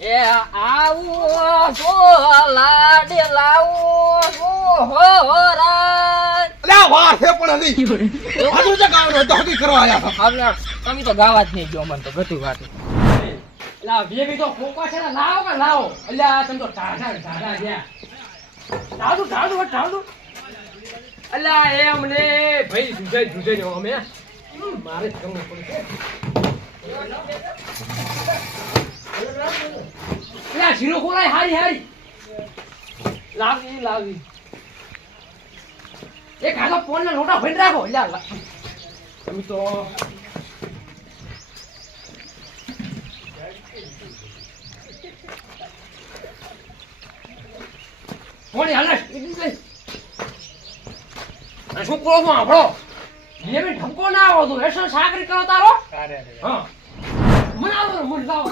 એ આવું તો લાડે લાવું હો રાજ અલ્યા વાર છે પણ હજી હજુ તો ગાવાનો તો હકી કરવા આયા આપણે તમે તો ગાવા જ નહીં જો મને તો ગતું વાત લા બેબી તો કોકા છે ને લાવો કે લાવો અલ્યા તમે તો ઢાઢા ગયા ઢાળું અલ્યા એમ ને ભાઈ જુજે ને અમે મારે જ કરવું પડશે અલ્યા શીરો ખોલાય હારી લાવી એક હાલો ફોન ના લોટા ભરી રાખો અલ્યા તમે તો કોણ હાલે શું કરો છો આપણો એ બી ઢમકો ના આવો તું એસો સાકરી કરો તારો હા મને આવો મને લાવો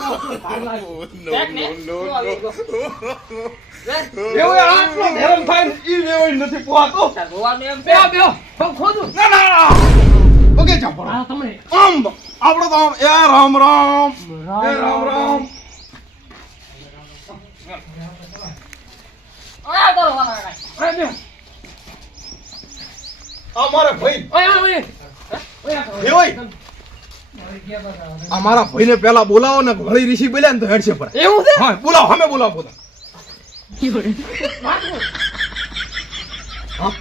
એવું આટલો ધરમ થાય ઈ લેવઈ નથી પોહાતો ભગવાન એમ બેહો ખોદું ના ઓકે ચાપો આ તમને આમ આપણો તો આમ એ રામ રામ એ રામ રામ આ કરો વાલા અરે બેહો અમારે ભાઈ ઓય એ ઓય અમારા ભાઈને પેલા બોલાવો ને ઘણી ઋષિ બોલ્યા ને તો હેડશે પર એવું છે હા બોલાવો અમે બોલાવો હા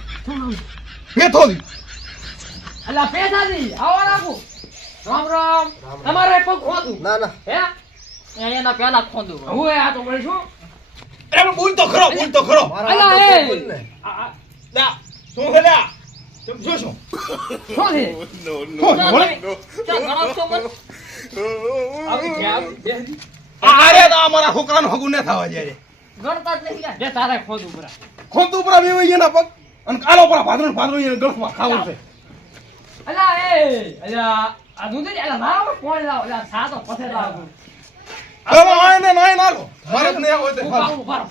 બેઠો દી અલા પેસાજી આવો રાખો રામ તમારે પગ ખોદું ના હે એના પેલા ખોંદું હું આ તો મને શું અરે બોલ તો ખરો અલા એ લા તું હેલા તમે જોશો શું છે ચા ગરમ છો મત અરે તો અમારા છોકરાનું હગું ન થવા જાય ગણતા જ નહીં જે તારે ખોદું બરા ખોતું પર બેવી ગયા પગ અને કાલો પર ભાદરું એને ગળફમાં ખાવું છે અલા આ દૂધ જ અલા લાવો કોણ લાવો અલા સાતો પથે લાવો હવે આને નાય નાખો મારે ને હોય તે ખાવ બારો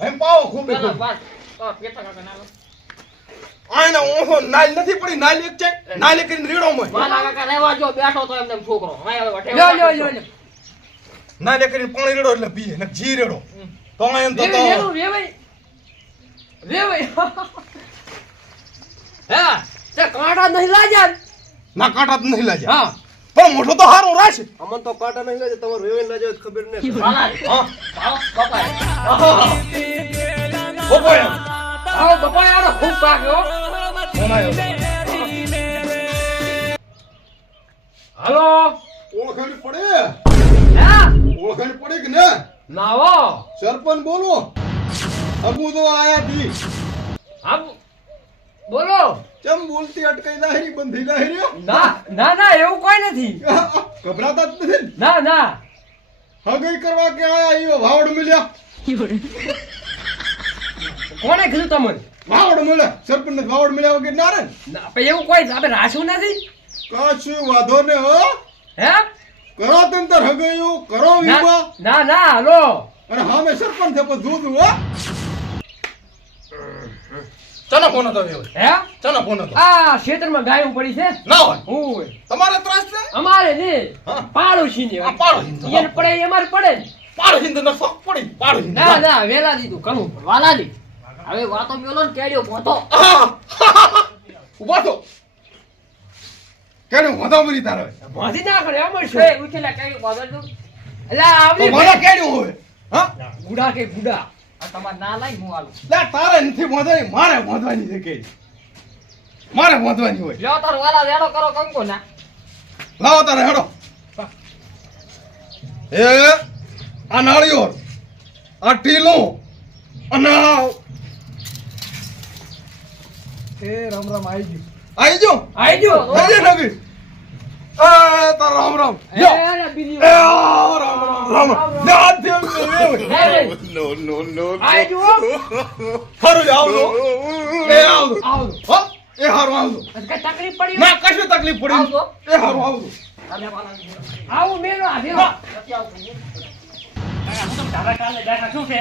એમ પાવો ખૂબ પેલા વાત તો પેટા કાકા નાલો આને ઓહો નાલ નથી પડી નાલ એક છે નાલ કરીને રેડો મોય વાલા કાકા રહેવા જો બેઠો તો એમને છોકરો હા હવે વઠે લ્યો નાલ કરીને પાણી રેડો એટલે પીએ ને જી રેડો તો એમ તો રેવાઈ હા તે કાંટા નહીં લાગ્યા ના કાંટા તો નહીં લાગ્યા હા પણ મોટો તો હારો રાશે અમન તો કાંટા નહીં લાગે તમારે વેવે ના જાય ખબર નહીં વાલા હા આવો બાપા ઓપોય આવો બપાય આનો ખૂબ પાક્યો ઓનાયો હાલો ઓળખાણી પડે હા ઓળખાણી પડે કે ને નાવો સરપંચ બોલો અબુ તો આયા થી આપ બોલો ચમ બોલતી અટકાઈ દાહરી બંધી દાહરી ના એવું કોઈ નથી ગભરાતા જ નથી ના હગઈ કરવા કે આયા ઈવો વાવડ મળ્યા કોણે કીધું તમને વાવડ મળે સરપંચ ને વાવડ મળ્યા વગર ના રે ના પણ એવું કોઈ આપણે રાશું નથી કશું વાંધો ને હો હે કરો તંતર હગયું કરો વીમા ના હાલો અને હામે સરપંચ છે પણ દૂધ હો ચનો ફોન હતો એવો હે ચનો ફોન હતો આ ક્ષેત્રમાં ગાયું પડી છે ના હોય ઓય તમારે ત્રાસ છે અમારે ને હા. પાડોશી ને આ પાડોશી ને. એને પડે એ અમારે પડે ને. પાડોશી ને તો શોખ પડી પાડોશી ને. ના વેલા દીધું ઘણું વાલાની હવે વાતો મેલો ને કેડ્યો મોટો ઉભા તો કેને વધા મરી તારે ભાજી ના કરે અમર એ શું ઉઠેલા કેડ્યો બગડ્યું એટલે તો આવલી મને કેડ્યું હોય હા ગુડા કે ગુડા આ તમાર ના લાઈ હું આલું લે તારે નથી વધવાની મારે વધવાની છે કે મારે વધવાની હોય લ્યો તાર વાલા વેડો કરો કંકો ના લાવો તારે હેડો એ આ નાળિયો આ ટીલો અને એ રામ રામ આવી ગયો આઈ જો નગી નગી એ તાર રામ રામ એ યો અરે બીજી એ આ રામ રામ ને હાથ દે આઈ જો હારું જ આવજો એ આવજો આવજો હો એ હારું આવજો કઈ તકલીફ પડી ના કશું તકલીફ પડી આવજો. એ હારું આવજો અલ્યા વાલા આવું મેલો આધે નથી આવતું હું તો ધારા કાલે બેઠા શું છે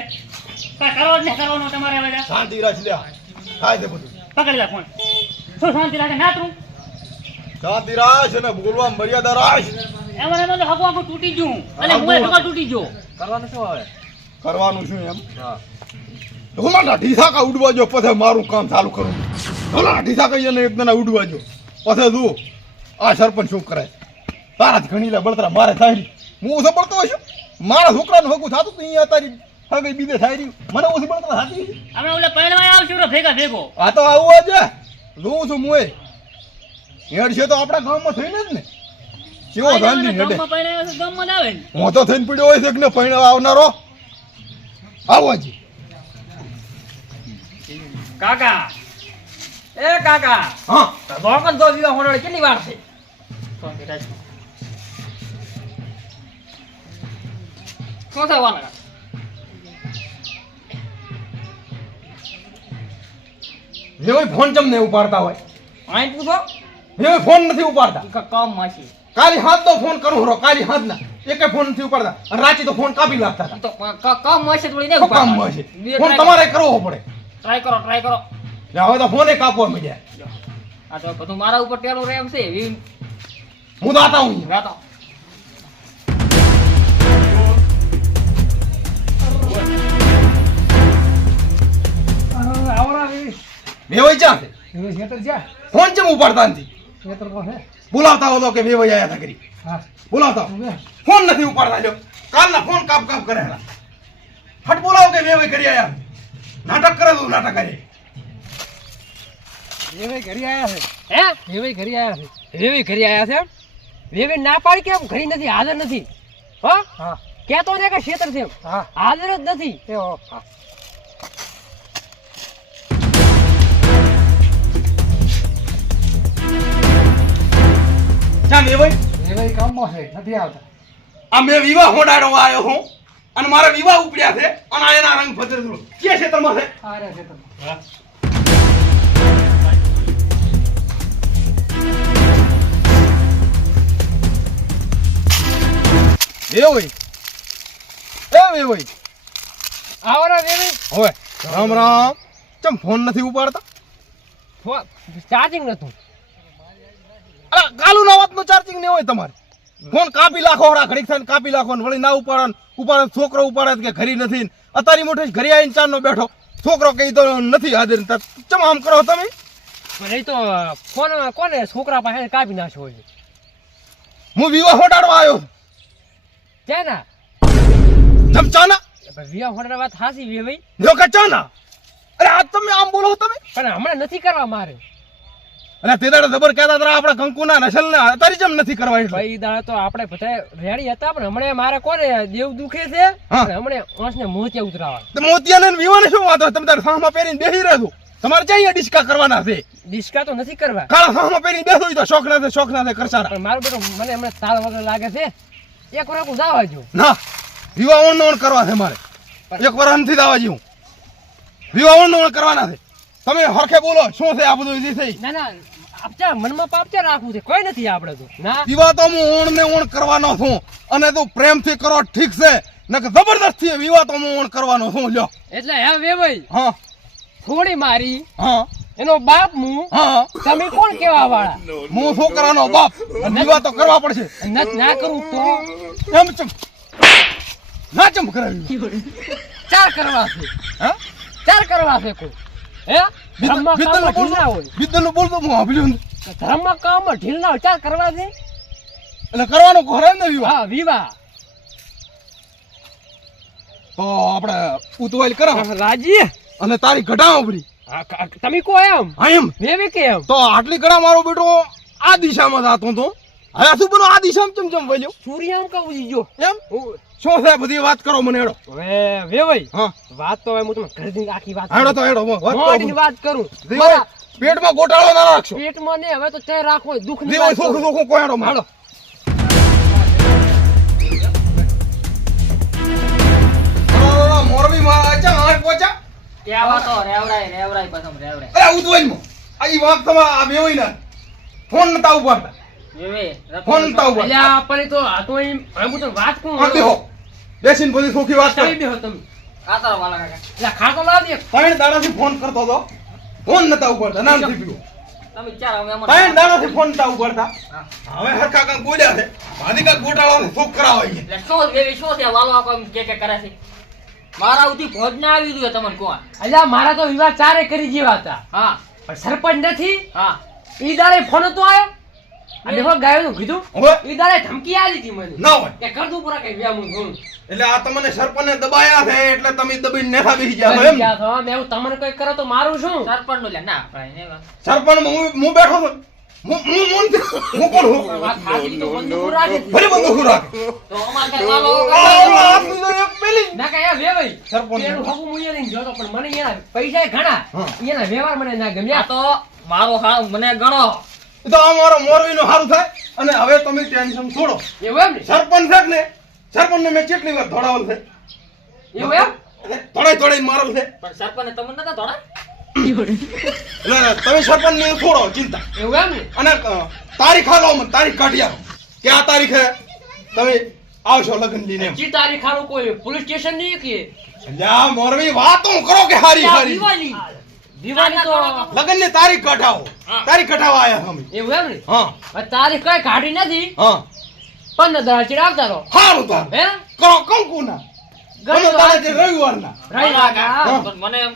કાંઈ કરવો જ નહીં કરવાનો તમારે હવે શાંતિ રાખ લે થાય છે બધું પકડી લે ફોન શું શાંતિ રાખે ના તું શાંતિ રાખ અને બોલવા મર્યાદા રાખ એમાં તો હગું આખું તૂટી ગયું અને હું ટકા તૂટી ગયો કરવાનું શું હવે? કરવાનું શું એમ ઢોલાના ઢીસાકા ઉડવા જો પછી મારું કામ ચાલુ કરું ઢોલાના ઢીસાકા એને એક દાના ઉડવા જો પછી જુઓ આ સરપંચ શું કરે તારા જ ઘણી લે બળતરા મારે થાય નહીં. હું ઓછો પડતો હોય છું મારા છોકરાનું હગું થતું તો અહીંયા તારી હગઈ બીજે થાય રહ્યું મને ઓછી બળતરા થતી નથી. અમે ઓલા પહેણવા આવશું રે ભેગા ભેગો. આ તો આવું છે જોઉં છું હું હેડ છે તો આપણા ગામમાં થઈને જ ને કેવો ગાંધી હેડે ગામમાં પહેણાવ્યો છે, ગામમાં જ આવે ને. હું તો થઈને પડ્યો હોય છે કે ને પૈણવા આવનારો આવો જી કાકા એ કાકા હા રોકન તો વિવાહ હોનાળી કેટલી વાર છે? શું થવાનું? એ હોય ફોન ચમ ને ઉપાડતા હોય આઈ પૂછો એ હોય ફોન નથી ઉપાડતા કામ માસી કાલી હાથ તો ફોન કરું રો કાલી હાથ ના એકે ફોન નથી ઉપાડતા અને રાચી તો ફોન કાપી નાખતા હતા તો કામ માસી થોડી નહીં શું કામમાં છે ફોન તમારે કરવો પડે ટ્રાય કરો એટલે હવે તો ફોને કાપવા મળ્યા આ તો બધું મારા ઉપર ટેલું રહે એમ છે હું તો આતા હું રાતો વેવાઈ ચા છે ફોન ચમ ઉપાડતા નથી બોલાવતા હો તો કે વેવાઈ આયા હતા કરી બોલાવતા ફોન નથી ઉપાડતા જો કાલના ફોન કાપ કરેલા ફટ બોલાવો કે વેવાઈ કરી આયા નાટક કરે તો નાટક કરે વેવે ઘરે આયા છે હે વેવે ઘરે આયા છે વેવે ઘરે આયા છે વેવે ના પાડી કે ઘરે નથી હાજર નથી હા કેતો ને કે ક્ષેત્ર છે હાજર જ નથી ચા વેવાઈ વેવે કામમાં છે નથી આવતા આ મેં વિવાહ હોડાડો આવ્યો હું અને મારા વિવાહ ઉપડ્યા છે અને આ એના રંગ ભદ્ર કે ક્ષેત્રમાં છે આ રે ક્ષેત્ર વેવાઈ આવરા વેવે હવે રામ રામ ચમ ફોન નથી ઉપાડતા ચાર્જિંગ નતું અલા કાલુ ના વાત નો ચાર્જિંગ નહીં હોય તમારે ફોન કાપી લાખો હરા ઘડીક થઈને કાપી લાખો ને વળી ના ઉપાડે છોકરો ઉપાડે કે ઘરી નથી ને અત્યારે મોટે ઘરે આવીને ચાંદનો બેઠો છોકરો કહી તો નથી હાજર ચમ આમ કરો તમે પણ એ તો ફોન કોને છોકરા પાસે કાપી નાખ્યો હોય હું વિવાહ હોટાડવા આવ્યો છે ના જમ ચાના વિવાહ હોટલ વાત હાસી વેવે જો કે ચાના અરે આ તમે આમ બોલો તમે પણ હમણાં નથી કરવા મારે અરે તે દાડે જબર કહેતા હતા આપણા કંકુના નસલના અત્યારે જેમ નથી કરવા એટલે ભાઈ દાડા તો આપણે બધા રેડી હતા પણ હમણાં મારે કોને દેવ દુખે છે હા. અને હમણાં ઓસને મોતિયા ઉતરાવા તો મોતિયાને ને વિવાને શું વાંધો તમે તારે સાહમાં પહેરીને બેસી રહ્યો તમારે ક્યાં અહીંયા ડિસ્કા કરવાના છે ડિસ્કા તો નથી કરવા કાળા સાહમાં પહેરીને બેસો તો શોખ ના છે કરસારા પણ મારું બેટો મને હમણાં તાળ વગર લાગે છે એક વાર હું જવા જો ના વિવાહ ઓણ કરવા છે મારે એક વાર નથી દાવા જેવું વિવાહ ઓણ કરવાના છે તમે હરખે બોલો શું છે આ બધું જે થઈ ના ના આપચા મનમાં પાપચા રાખવું છે કોઈ નથી આપણે તો ના વિવાહ તો હું ઓણ ને ઓણ કરવાનો છું અને તું પ્રેમથી કરો ઠીક છે નકર જબરદસ્તી વિવાહ તો હું ઓણ કરવાનો છું લ્યો એટલે હે વે ભાઈ હા થોડી મારી હા એનો બાપ હું હા તમે કોણ કેવા વાળા હું છોકરાનો બાપ અને વિવાહ તો કરવા પડશે ના કરું તો એમ ચમ ના ચમ કરાવી ચાર કરવા છે હા ચાર કરવા છે કોઈ હે ધર્મમાં કામમાં ઢીલ ના હોય વિદ્યાનું બોલતો હું આપી ધર્મમાં કામમાં ઢીલ ના હોય ચાર કરવા છે એટલે કરવાનો ઘરે ને વિવાહ હા વિવાહ તો આપણે ઉતવાલ કરાવ રાજી અને તારી ઘટા ઉપડી તમે કો એમ હા એમ વેવે કે એમ તો આટલી ઘડા મારો બેટો આ દિશામાં જાતો તો હવે શું બનો આ દિશામાં ચમ વળ્યો સૂર્ય આમ કહું જો એમ શું છે બધી વાત કરો મને હેડો વે ભાઈ હા વાત તો હવે હું તમને ઘરની આખી વાત હેડો તો હેડો વાત મોટી કરો વાત કરું દેવાય, પેટમાં ગોટાળો ના રાખશો પેટમાં ને હવે તો તે રાખો દુઃખ ની દેવાય વાત કરું. સોખું કોઈ હેડો હેડો મોરબી માં અચ્છા આઠ પહોંચા કેવા તો રેવરાય પસમ રેવરાય અરે ઉતવાલ માં આ ઈ વાત તમા આ બેવઈ ના ફોન નતા ઉપાડતા વેવે ફોન નતા ઉપાડતા અલ્યા પણ તો આ તો એમ હું તો વાત કહું આ બેહો બેસીને બધી સોખી વાત તમે કરી બેહો તમે આ તારો વાલા કાકા એટલે ખાતો લાવ દે ત્રણ દાડાથી ફોન કરતો હતો ફોન નતા ઉપાડતા નામ થી પીવું તમે ચાર હવે અમને ત્રણ દાડાથી ફોન તા ઉપાડતા હવે હરખા કાંક બોલ્યા છે આની કાંક ગોટાળો શોખ કરાવો અહીંયા. એટલે શું વેવી શું છે વાલો આપો એમ કે કરે છે મારા ઉધી ભોજ ના આવી દઉં તમને કોણ અલ્યા મારા તો વિવાહ ચારે કરી જેવા હતા હા પણ સરપંચ નથી હા ઈ દાડે ફોન તો આવ્યો અને હો ગાયનું કીધું હવે ઈ દાડે ધમકી આલી હતી મને ના હોય કે કરતું પૂરા કઈ વ્યામું ઘણું એટલે આ તમને સરપંચને દબાયા છે એટલે તમે દબીને નેઠા બેસી ગયા છો એમ? મેં એવું તમને કઈ કરો તો મારું શું સરપંચ નું લે ના ભાઈ ને વાત. સરપંચ હું બેઠો છું હું કોણ હું વાત સાચી તો બંદૂક રાખી હતી. ફરી બંદૂક રાખે તો અમાર ઘરે વાલો આપની તો એક પેલી ના કઈ આ વેવાઈ સરપંચ. પેલું હગું હું એને જોતો પણ મને એના પૈસા ઘણા હા. એના વ્યવહાર મને ના આ ગમ્યા તો મારો હાલ મને ગણો એ તો અમારો મોરબીનો સારું થાય અને હવે તમે ટેન્શન છોડો એવું એમ ને સરપંચ છે ને સરપંચને મેં કેટલી વાર ધોડાવેલ છે એવું એમ ધોડાઈ મારેલ છે પણ સરપંચ તમને નતા ધોડા એટલે તમે સરપંચને છોડો ચિંતા એવું એમ ને અને તારીખ આલો મને તારીખ કાઢી આવો કે આ તારીખે તમે આવશો લગ્ન લઈને એમ. જી તારીખ આનું કોઈ પોલીસ સ્ટેશન નહીં કે એટલે આ મોરબી વાતો કરો કે હારી હારી દિવાળી દિવાળી તો લગ્નની તારીખ કઢાવો તારીખ કઢાવવા આયા અમે એવું એમ ને હા હવે તારીખ કઈ કાઢી નથી હા 15 દાડા ચડાવતા રહો સારું તાર હે કરો કંકુના ગણો ગમે તારે જે રવિવારના રવિવાર ના. હા. પણ મને એમ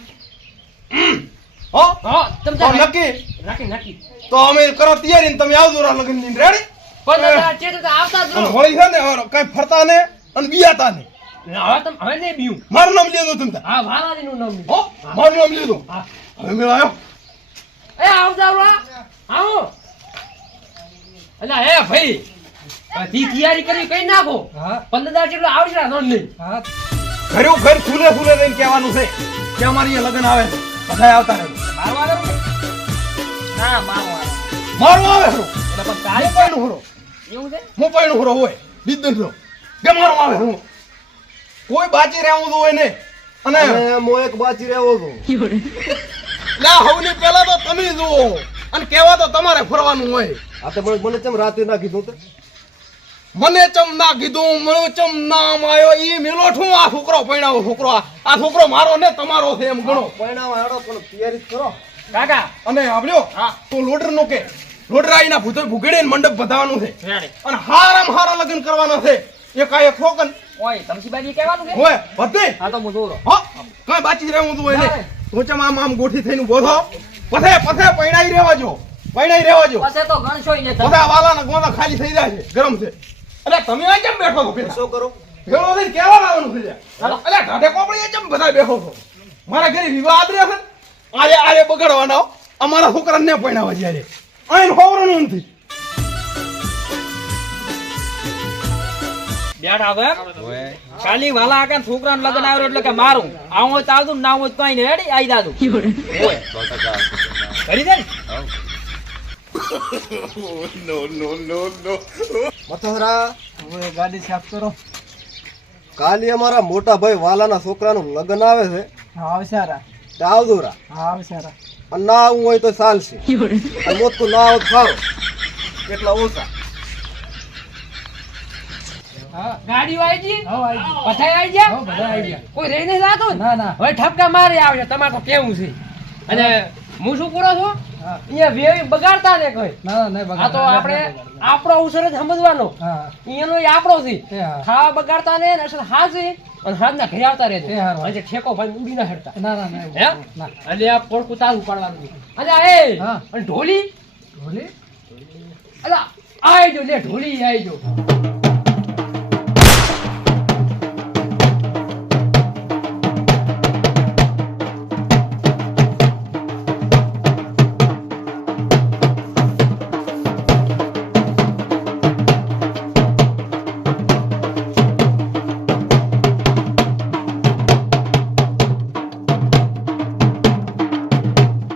હો હા તમ તો તાર નક્કી નક્કી નક્કી તો અમે કરો તૈયારી ને તમે આવજો રા લગ્ન ની રેડી 15 દાડા ચેડતા આવતા જ અને રહો હોળી છે ને હવે કઈ ફરતા ને અને બીયાતા ને હવે તમે હવે નહીં બીયું મારું નામ લીધું તમે તાર. હા વાલાજી નું નામ હો મારું નામ લીધું હા હવે મેં આવ્યો એ આવતા રા આવો અલા એ ભાઈ બધી તૈયારી કરી કઈ નાખો 15 દાડા જેટલો આવશે નોંધ નહીં ઘરે ઘર ફૂલે ફૂલે રહીને કહેવાનું છે કે અમારે અહીંયા લગ્ન આવે છે બધા આવતા રહે મારવા દો ના મારવા મારું આવે હરો એટલે પણ હું તારીખ પાયણું હરો એવું છે હું પાયણું હરો હોય બિઝનેસ નો કે મારું આવે હરો કોઈ બાચી રહેવું હોય ને અને અને હું એક બાચી રહ્યો છું લા હવની પહેલા તો તમે જુઓ અને કહેવા તો તમારે ફરવાનું હોય આ તો મને ચમ રાતે ના કીધું તે મને ચમ ના કીધું મને ચમ નામ આવ્યો ઈ મેલોઠું આ છોકરો પૈણાવો છોકરો આ છોકરો મારો ને તમારો છે એમ ગણો પરિણામ હેડો પણ તૈયારી જ કરો કાકા અને આવ્યો હા તો લોડર નો કે લોડર આઈના ભૂતો ભૂગેડે મંડપ બધાવાનું છે રેડી અને હારામ હારા લગ્ન કરવાના છે એક ફોકન ઓય તમસીબાજી કહેવાનું છે હોય બધે હા તો હું જોરો હા કઈ બાચી રહેવું તું એને તું ચમ આમ ગોઠી થઈને ઉભો થો પથે પૈણાઈ રહેવાજો પછી તો ગણશો ય નહીં બધા વાલાના ગોદા ખાલી થઈ જાય છે ગરમ છે એટલે તમે આ કેમ બેઠો છો પેલા શું કરો ભેળો થઈને કેવા લાવવાનું છે એટલે ઢાઢે કોપડી કેમ બધા બેઠો છો મારા ઘરે વિવાહ આદરે છે આલે બગાડવાના અમારા છોકરાને પૈણાવા જ્યારે આઈને હોવરનું નથી બેઠા હવે ખાલી વાલા આકા છોકરાનું લગ્ન આવ્યો એટલે કે મારું આવું હોય તો આવતું ના હોય તો કઈ નહીં રેડી આઈ દાદુ ઓય કરી દે મથહરા હવે ગાડી સાફ કરો કાલે અમારા મોટા ભાઈ વાલાના છોકરાનું લગ્ન આવે છે તે આવજો રા અને ના આવું હોય તો ચાલશે અને મોટું ના આવત ખાવ કેટલા ઓછા ગાડી આવી ગઈ પથાઈ આવી ગયા કોઈ રહી નહીં જાતો ના ના હવે ઠપકા મારી આવશે તમારે તો કેવું છે અને હું શું કરો છું અહીંયા વેવી બગાડતા ને કોઈ આ તો આપણે આપણો અવસર જ સમજવાનો એનો ય આપણો છે ખાવા બગાડતા ને અસલ હાજે અને હાજના ઘરે આવતા રહે છે હજી ઠેકો ભાઈ ઊંડી ના હેડતા હે એટલે આ પોળકું તારું પાડવાનું અને એ અને ઢોલી અલા આઈ જો લે ઢોલી આઈ જો